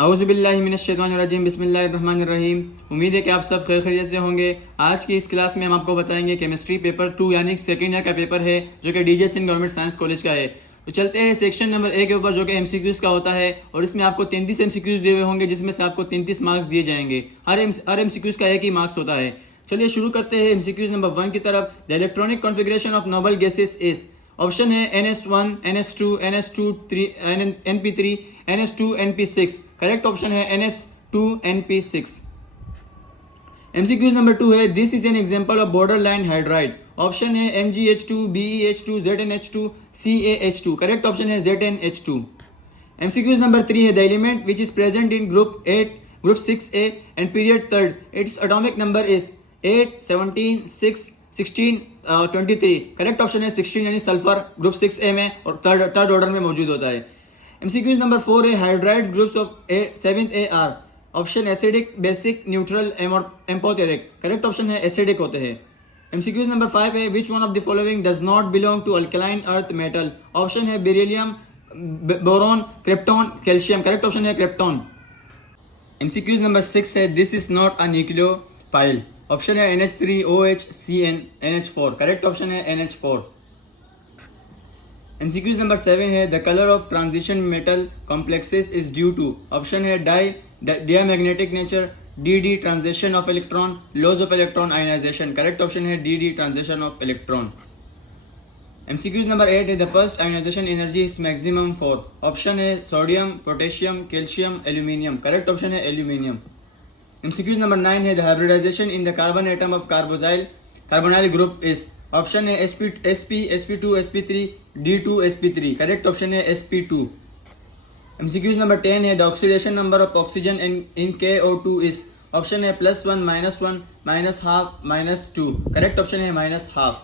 औज़ुबिल्लाहिमिनश्शैतानिर्रजीम बिस्मिल्लाहिर्रहमानिर्रहीम। उम्मीद है कि आप सब खैर खैरियत से होंगे। आज की इस क्लास में हम आपको बताएंगे केमिस्ट्री पेपर 2 यानी सेकेंड ईयर का पेपर है जो कि DJ Singh government science college का है। तो चलते हैं सेक्शन नंबर 1 के ऊपर जो कि एमसीक्यूज का होता है और इसमें आपको 33 एमसीक्यूज दिए हुए होंगे जिसमें से आपको 33 मार्क्स दिए जाएंगे। हर एमसीक्यूज का एक ही मार्क्स होता है। चलिए शुरू करते हैं एमसीक्यूज नंबर 1 की तरफ। The electronic configuration of noble gases is. Option है NS1, NS2, NS2, NP3, NS2, NP6। Correct option है NS2, NP6। MCQ नंबर 2 है this is an example of border line hydride. Option है MgH2, BeH2, ZnH2, CaH2। Correct option है ZnH2। MCQ number 3 है the element which is present in group 8, group 6A and period 3rd, its atomic number is 8, 17, 6, 16, 23। Correct option है 16 यानी sulphur group 6A में और third order में मौजूद होता है। MCQ नंबर 4 है hydrides groups of 7A are. Option acidic, basic, neutral, amphoteric. Correct option है एसिडिक होते हैं। MCQ नंबर 5 है which one of the following does not belong to alkaline earth metal. Option है beryllium, boron, krypton, calcium. Correct option है krypton. MCQ number 6 है this is not a nucleophile. Option है NH3OH CN NH4। Correct option है NH4। MCQ number 7 है the colour of transition metal complexes is due to. Option है diamagnetic nature, DD transition of electron, loss of electron ionisation. Correct option है DD transition of electron. MCQ number 8 है the first ionisation energy is maximum for. Option है sodium, potassium, calcium, aluminium. Correct option है aluminium. MCQ number 9 है the hybridisation in the carbon atom of carbonyl group is. Option है sp, sp2, sp3, d2, sp3। Correct option है sp2। MCQ number 10 है the oxidation number of oxygen in KO2 is. Option है +1, -1, -12, -2। Correct option है -12।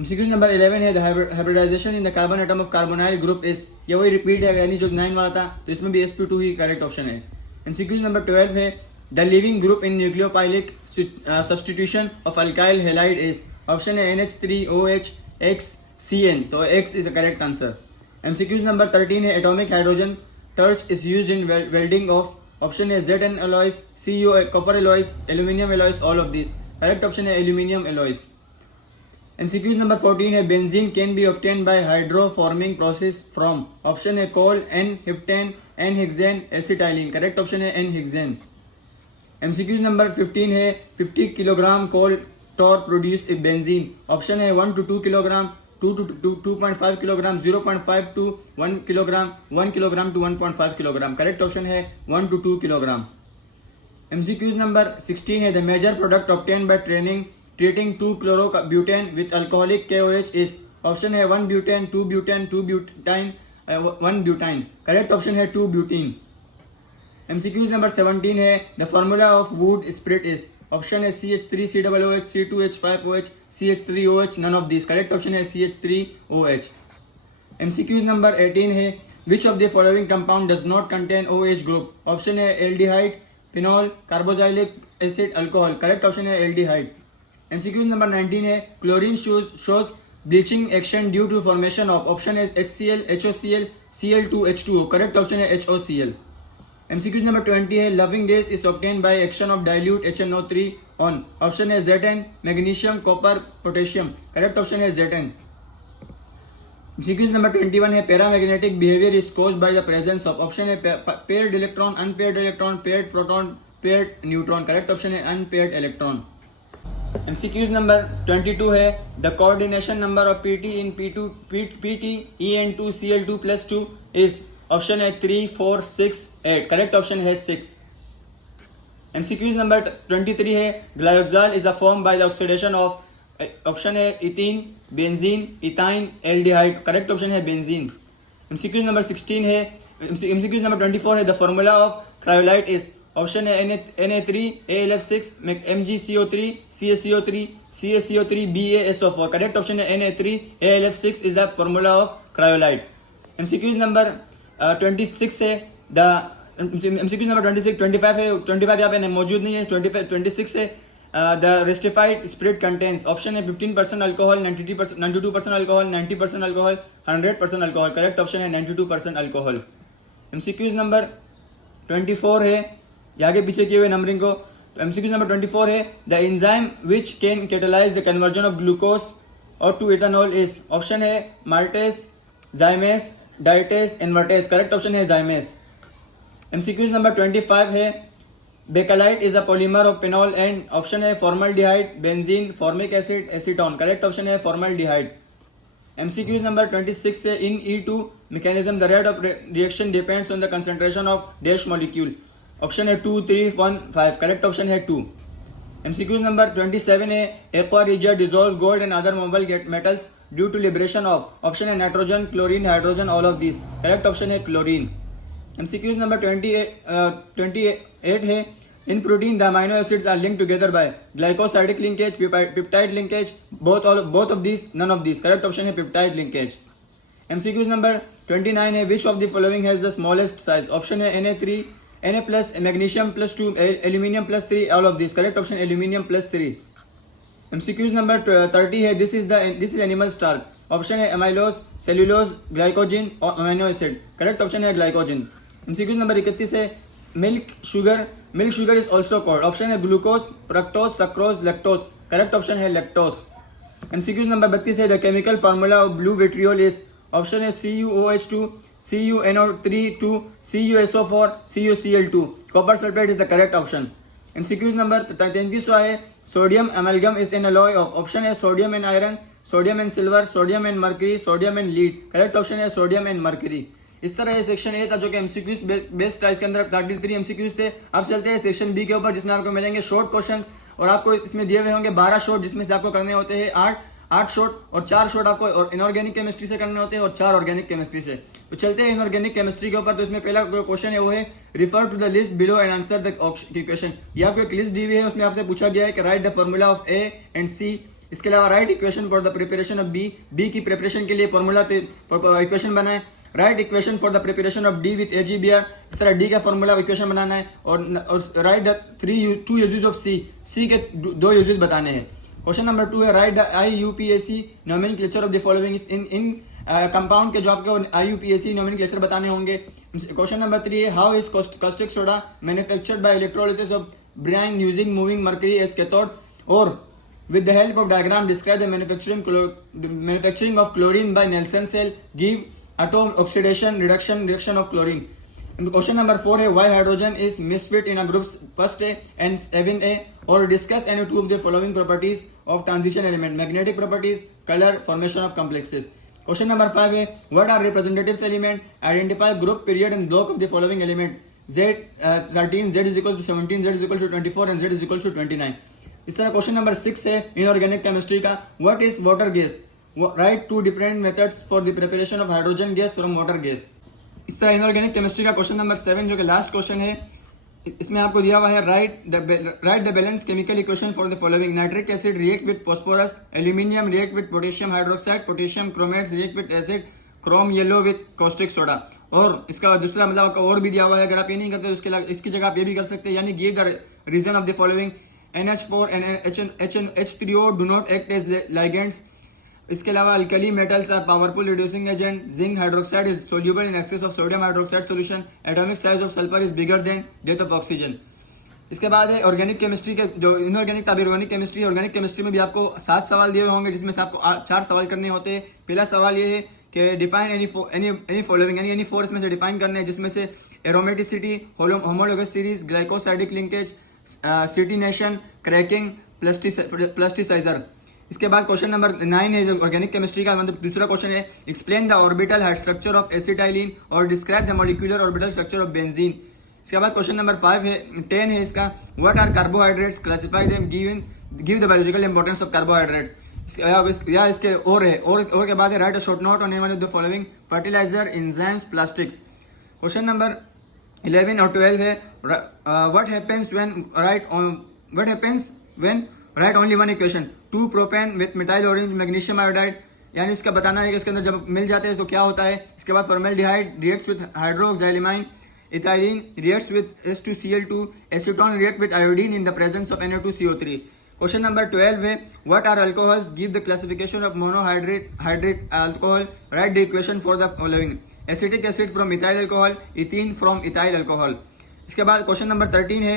MCQ number 11 है the hybridisation in the carbon atom of carbonyl group is. ये वही repeat है यानी जो 9 वाला था तो इसमें भी sp2 ही करेक्ट ऑप्शन है। MCQ नंबर 12 है the leaving group in nucleophilic substitution of alkyl halide is. Option है NH3OH X CN, तो X is the correct answer. MCQ number 13 है atomic hydrogen torch is used in welding of. Option है Zn alloys, CuO copper alloys, aluminium alloys, all of this. Correct option है aluminium alloys। MCQ number 14 है benzene can be obtain bye hydroforming process from. Option है coal, n-heptane, n-hexane, acetylene. Correct option है n-hexane. MCQ number 15 है 50 kilogram coal tar produce a benzene. Option है 1 to 2 kilogram, 2 to 2.5 kilogram, 0.5 to 1 kilogram, 1 kilogram to 1.5 kilogram. Correct option है 1 to 2 kilogram. MCQ number 16 है the major product obtain by treating 2-chlorobutane with alcoholic KOH is। Option है 1 butane, 2 butane, 2 butyne, 1 butyne. Correct option है 2 butene. MCQ number 17 है the formula of wood spirit is. Option है CH3COOH, C2H5OH, CH3OH, none of this. Correct option है CH3OH। MCQ number 18 है which of the following compound does not contain OH group. Option है aldehyde, phenol, carboxylic acid, alcohol. Correct option है aldehyde. MCQ number 19 है chlorine shows bleaching action due to formation of. Option है HCl, HOCl, Cl2H2O। Correct option है HOCl। MCQ number 20 है laughing gas is obtain by action of dilute HNO3 on. Option है Zn, magnesium, copper, potassium. Correct option है Zn। MCQ number 21 है paramagnetic behaviour is caused by the presence of. Option है paired electron, unpaired electron, paired proton, paired neutron. Correct option है unpaired electron. MCQ number 22 है the coordination number of PT in PT EN2Cl2+2 is. Option है 3, 4, 6, 8। Correct option है 6। MCQ number 23 है glycol is a form by the oxidation of. Option है ethene, benzene, ethyne, aldehyde. Correct option है benzene. MCQ number 16 है MCQ number 24 है the formula of cryolite is. Option है Na3 AlF6 MgCO3 CaCO3 CaCO3 BaSO4। Correct option है Na3 AlF6 is the formula of cryolite. MCQ number 26 है the MCQ number 25 है 25 यहाँ पे मौजूद नहीं है। 26 है द रेस्टिफाइड स्पिरिट कंटेन्स। ऑप्शन है 15% alcohol, 92% alcohol, 90% alcohol, 100% alcohol. Correct option है 92% अल्कोहल। MCQ नंबर 24 है, ये आगे पीछे किए हुए नंबरिंग को। तो एमसीक्यूज नंबर 24 है the enzyme which can catalyse the conversion of glucose और टू इथेनॉल इज, ऑप्शन है maltase, zymase, diastase, invertase. Correct option है जाइमेस। एमसीक्यूज नंबर 25 है bakelite is a polymer of phenol and, option है formaldehyde, benzene, formic acid, acetone. Correct option है formaldehyde. MCQs number 26 है in E2 mechanism the rate of reaction depends on the concentration of dash molecule, option है 2, 3, 1, 5। Correct option है 2। MCQs number 27 है aqua regia dissolve gold and other mobile metals due to liberation of, option है nitrogen, chlorine, hydrogen, all of this. Correct option है chlorine. MCQs number 28 है in protein the amino acids are linked together by glycosidic linkage, peptide linkage, both of this, none of this. Correct option है peptide linkage. MCQs number 29 है which of the following has the smallest size, option है Na3, Na plus, magnesium plus 2, aluminium plus 3, all of this. Correct option aluminium plus 3। MCQs number 30 है this is animal starch, option है amylose, cellulose, glycogen और amino acid. Correct option है glycogen. MCQs number 31 है milk sugar is also called, option है glucose, fructose, sucrose, lactose. Correct option है lactose. MCQs number 32 है the chemical formula of blue vitriol is, option है CuOH2, CuNO3, CuSO4, CuCl2। Copper sulphate is the correct option. MCQs number 33 है sodium amalgam is an alloy of, option है sodium and iron, sodium and silver, sodium and mercury, sodium and lead. Correct option है sodium and mercury. इस तरह ये section A था जो कि MCQs based था, इसके अंदर 33 एमसीक्यूज थे। अब चलते हैं सेक्शन बी के ऊपर जिसमें आपको मिलेंगे शॉर्ट क्वेश्चंस और आपको इसमें दिए हुए होंगे 12 शॉर्ट जिसमें से आपको करने होते हैं 8 शॉर्ट और 4 शॉर्ट आपको इनऑर्गेनिक केमिस्ट्री से करने होते हैं और 4 ऑर्गेनिक केमिस्ट्री से। तो चलते हैं इनऑर्गेनिक केमिस्ट्री के ऊपर। तो इसमें पहला क्वेश्चन है वो है refer to the list below and answer the question. ये आपको एक लिस्ट दी हुई है, उसमें आपसे पूछा गया है कि write the formula of A and C. इसके अलावा write equation for the preparation of B की प्रिपरेशन के लिए फॉर्मूला इक्वेशन बनाए। Write equation for the preparation of D with AgBr, इस तरह डी का फॉर्मूला इक्वेशन बनाना है। और राइट द 2 यूजेस ऑफ सी के 2 यूजेस बताने हैं। क्वेश्चन नंबर 2 है write the IUPAC nomenclature of the following in compound के जो आपको IUPAC नोमेनक्लेचर बताने होंगे। क्वेश्चन नंबर 3 है how is caustic soda manufactured by electrolysis of brine using moving mercury as cathode, और with the help of diagram describe the manufacturing of chlorine by Nelson cell, give atom oxidation reduction of chlorine. And question number 4 है why hydrogen is misfit in a groups first A and 7A, or discuss any 2 of the following properties of transition element, magnetic properties, color, formation of complexes. Question number 5 है what are representative element, identify group, period and block of the following element, Z 13, Z is equal to 17, Z is equal to 24 and Z is equal to 29. इस तरह question number 6 है inorganic chemistry का what is water gas, right 2 different methods for the preparation of hydrogen gas from water gas. इस तरह inorganic chemistry का question number 7 जो कि last question है, इसमें आपको दिया हुआ है write the balance chemical equation for the following, nitric acid react with phosphorus, aluminium react with potassium hydroxide, potassium chromates react with acid, chrome yellow with caustic soda. और इसका दूसरा मतलब आपका और भी दिया हुआ है, अगर आप ये नहीं करते तो इसकी जगह आप ये भी कर सकते हैं, यानी give the reason of the following NH4 and H3O do not act as ligands. इसके अलावा alkali metals are powerful reducing agent, zinc hydroxide is soluble in excess of sodium hydroxide solution, atomic size of sulphur is bigger than that of oxygen. इसके बाद है organic chemistry के जो inorganic तब organic chemistry, organic chemistry में भी आपको 7 सवाल दिए हुए होंगे जिसमें से आपको 4 सवाल करने होते हैं। पहला सवाल ये है कि डिफाइन एनी फॉलोइंग, यानी एनी 4 इसमें से डिफाइन करने हैं जिसमें से aromaticity, homologous series, glycosidic linkage, catenation, cracking, plasticiser. इसके बाद क्वेश्चन नंबर 9 है जो ऑर्गेनिक केमिस्ट्री का मतलब दूसरा क्वेश्चन है explain the orbital height structure of acetylene और describe the molecular orbital structure of benzene. इसके बाद क्वेश्चन नंबर 10 है इसका what are carbohydrates, classify them, give the biological importance of carbohydrates. या इसके और है और के बाद है write a short note on any one of the following, fertiliser, enzymes, plastics. Question number 11 और 12 है what happens when write only one equation, 2 propane with methyl orange magnesium iodide, यानी इसका बताना है कि इसके अंदर जब मिल जाते हैं तो क्या होता है। इसके बाद formaldehyde reacts with hydroxylamine, ethylene reacts with H2Cl2, acetone react with iodine in the presence of Na2CO3। Question number 12 है what are alcohols, give the classification of monohydrate alcohol, write the equation for the following, acetic acid from ethyl alcohol, ethene from ethyl alcohol. इसके बाद question number 13 है,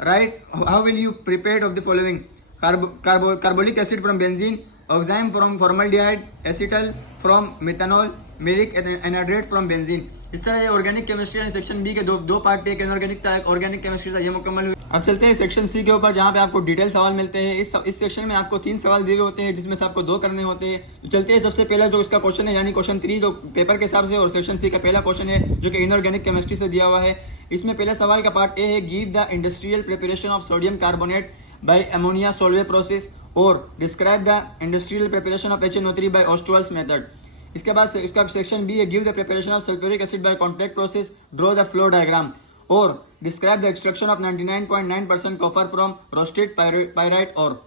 write how will you prepare of the following, carbolic acid from benzene, oxime from formaldehyde, acetal from methanol, maleic anhydride from benzene. इस तरह ये organic chemistry यानी section B के दो part, एक इनऑर्गेनिक था एक ऑर्गेनिक केमिस्ट्री था, ये मुकम्मल हुई। अब चलते हैं सेक्शन सी के ऊपर, जहाँ पे आपको डिटेल सवाल मिलते हैं। इस सेक्शन में आपको 3 सवाल दिए हुए होते हैं, जिसमें से आपको 2 करने होते हैं। तो चलते हैं, सबसे पहला जो इसका क्वेश्चन है यानी क्वेश्चन 3 जो पेपर के हिसाब से, और सेक्शन सी का पहला क्वेश्चन है जो कि इनऑर्गेनिक केमिस्ट्री से दिया हुआ है। इसमें पहले सवाल का पार्ट ए है, give the industrial preparation of sodium carbonate by ammonia Solvay process, और describe the industrial preparation of HNO3 by Ostwald's method. इसके बाद इसका सेक्शन बी है, give the preparation of sulphuric acid by contact process, draw the flow diagram, और describe the extraction of 99.9% copper from roasted pyrite और।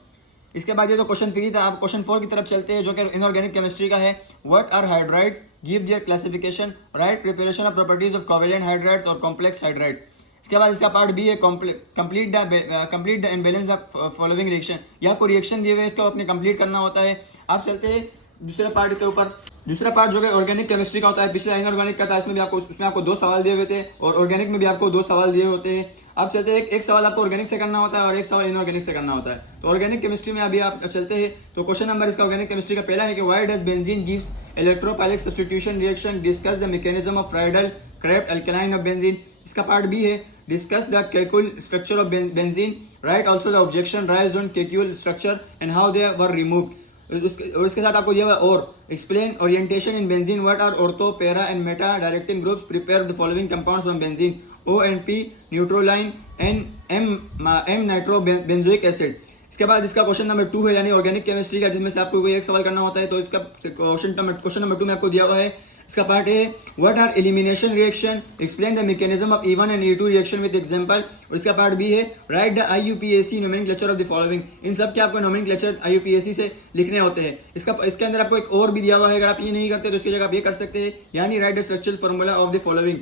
इसके बाद ये तो क्वेश्चन 3 था। अब क्वेश्चन 4 की तरफ चलते हैं जो कि इनऑर्गेनिक केमिस्ट्री का है। What are hydrides, give their classification, write preparation of properties of covalent hydrides और कॉम्प्लेक्स हाइड्राइड्स। इसके बाद इसका पार्ट बी है, complete the and balance the following reaction, या कोई रिएक्शन दिए हुए इसको अपने कंप्लीट करना होता है। आप चलते हैं दूसरे पार्ट के ऊपर। दूसरा पार्ट जो है ऑर्गेनिक केमिस्ट्री का होता है, पिछला इनऑर्गेनिक का था, इसमें आपको 2 सवाल दिए हुए थे, और ऑर्गेनिक में भी आपको 2 सवाल दिए होते हैं। आप चलते हैं, एक सवाल आपको ऑर्गेनिक से करना होता है और एक सवाल इनऑर्गेनिक से करना होता है। तो ऑर्गेनिक केमिस्ट्री में अभी आप चलते हैं, तो क्वेश्चन नंबर इसका ऑर्गेनिक केमिस्ट्री का पहला है कि why does benzene gives electrophilic substitution reaction, discuss the mechanism of Friedel Crafts alkaline of benzene. इसका पार्ट बी है, discuss the Kekule structure of benzene, write also the objection raised on Kekule structure and how they were removed. और इसके साथ आपको दिया हुआ और explain orientation in benzene, what are ortho para and meta directing groups, prepare the following compound from benzene, ONP nitroaniline and M nitro benzoic acid. इसके बाद इसका क्वेश्चन नंबर 2 है यानी ऑर्गेनिक केमिस्ट्री का, जिसमें से आपको कोई एक सवाल करना होता है। तो इसका क्वेश्चन नंबर 2 में आपको दिया हुआ है। इसका पार्ट है, what are elimination reaction, explain the mechanism of E1 and E2 reaction with example. और इसका पार्ट बी है, write the IUPAC nomenclature of the following. इन सब के आपको नोमेनक्लेचर IUPAC से लिखने होते हैं। इसके अंदर आपको एक और भी दिया हुआ है, अगर आप ये नहीं करते तो इसकी जगह आप ये कर सकते हैं, यानी write the structural formula of the following,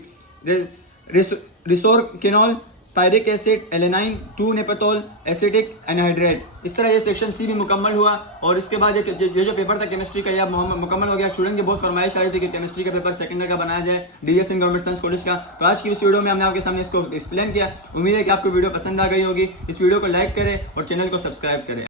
resorcinol, picric acid, alanine, 2-नेपेथोल, एसिटिक एनहाइड्रेट। इस तरह ये सेक्शन सी भी मुकम्मल हुआ। और इसके बाद ये जो पेपर था केमिस्ट्री का, यह मुकम्मल हो गया। स्टूडेंट की बहुत फरमाइश आई थी कि केमिस्ट्री का पेपर सेकंड ईयर का बनाया जाए DSN गवर्नमेंट साइंस कॉलेज का। तो आज की इस वीडियो में हमने आपके सामने इसको एक्सप्लेन किया। उम्मीद है कि आपको वीडियो पसंद आ गई होगी। इस वीडियो को लाइक करें और चैनल को सब्सक्राइब करें।